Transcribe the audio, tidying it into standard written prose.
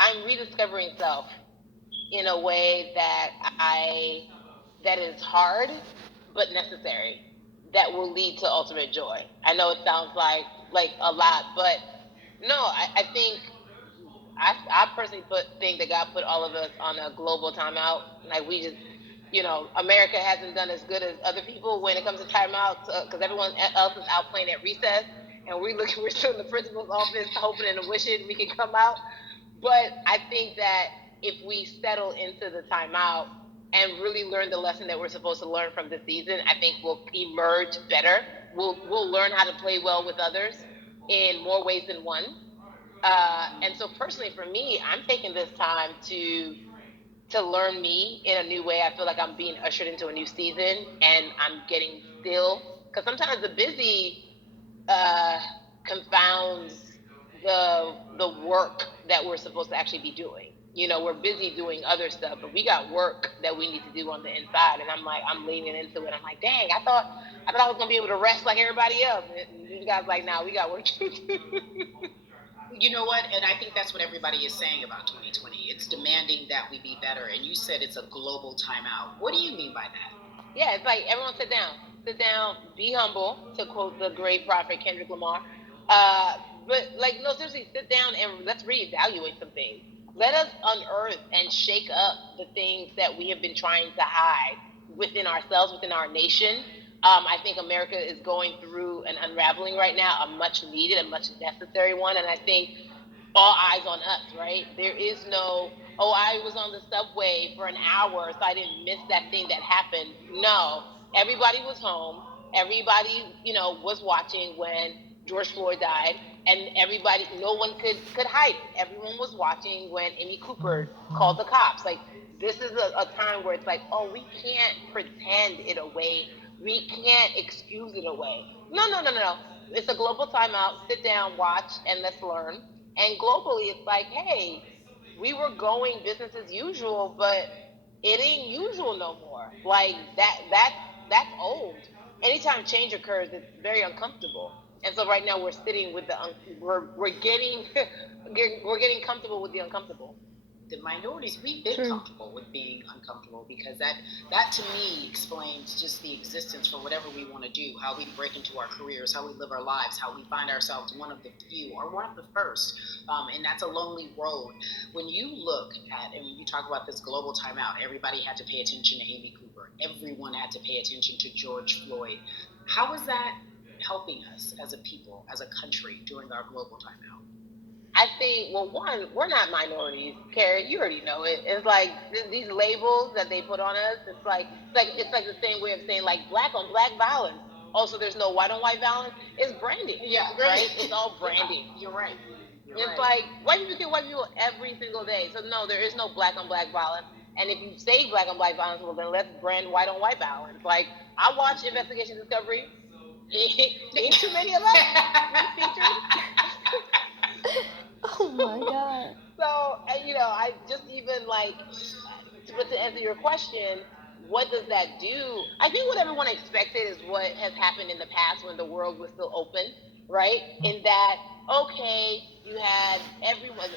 I'm rediscovering self in a way that is hard but necessary, that will lead to ultimate joy. I know it sounds like a lot, but no, I think I personally think that God put all of us on a global timeout. Like we just, America hasn't done as good as other people when it comes to timeouts, because everyone else is out playing at recess, and we're still in the principal's office hoping and wishing we can come out. But I think that if we settle into the timeout and really learn the lesson that we're supposed to learn from the season, I think we'll emerge better. We'll learn how to play well with others in more ways than one. And so personally for me, I'm taking this time to learn me in a new way. I feel like I'm being ushered into a new season, and I'm getting still, because sometimes the busy uh, confounds the work that we're supposed to actually be doing. We're busy doing other stuff, but we got work that we need to do on the inside. And I'm leaning into it. I'm like, dang, I thought I was gonna be able to rest like everybody else. And these guys like, nah, we got work to do. You know what? And I think that's what everybody is saying about 2020. It's demanding that we be better. And you said it's a global timeout. What do you mean by that? Yeah, it's like everyone sit down, be humble, to quote the great prophet Kendrick Lamar. Uh, but like, no, seriously, sit down and let's reevaluate some things. Let us unearth and shake up the things that we have been trying to hide within ourselves, within our nation. I think America is going through an unraveling right now, a much needed, a much necessary one, and I think all eyes on us, right? There is no, oh, I was on the subway for an hour, so I didn't miss that thing that happened. No, everybody was home. Everybody, was watching when George Floyd died, and everybody, no one could hide it. Everyone was watching when Amy Cooper called the cops. Like, this is a time where it's like, oh, we can't pretend it away. We can't excuse it away. No, no, no, no, no. It's a global timeout. Sit down, watch, and let's learn. And globally, it's like, hey, we were going business as usual, but it ain't usual no more. Like that's old. Anytime change occurs, it's very uncomfortable. And so right now we're sitting with we're getting we're getting comfortable with the uncomfortable. The minorities, we've been comfortable with being uncomfortable, because that to me explains just the existence for whatever we want to do, how we break into our careers, how we live our lives, how we find ourselves one of the few or one of the first. And that's a lonely road. When you look at, and when you talk about this global timeout, everybody had to pay attention to Amy Cooper. Everyone had to pay attention to George Floyd. How is that helping us as a people, as a country, during our global timeout? I think, well, one, we're not minorities, Carrie. You already know it. It's like these labels that they put on us. It's like the same way of saying like black on black violence. Also, there's no white on white violence. It's branding. Yeah, right. It's all branding. You're right. You're It's right. like white people kill white people every single day. So no, there is no black on black violence. And if you say black on black violence, well then let's brand white on white violence. Like I watched Investigation Discovery. Ain't too many of us featured. Oh my god. So, I just even like, to answer your question, what does that do? I think what everyone expected is what has happened in the past when the world was still open, right? In that, okay, you had everyone,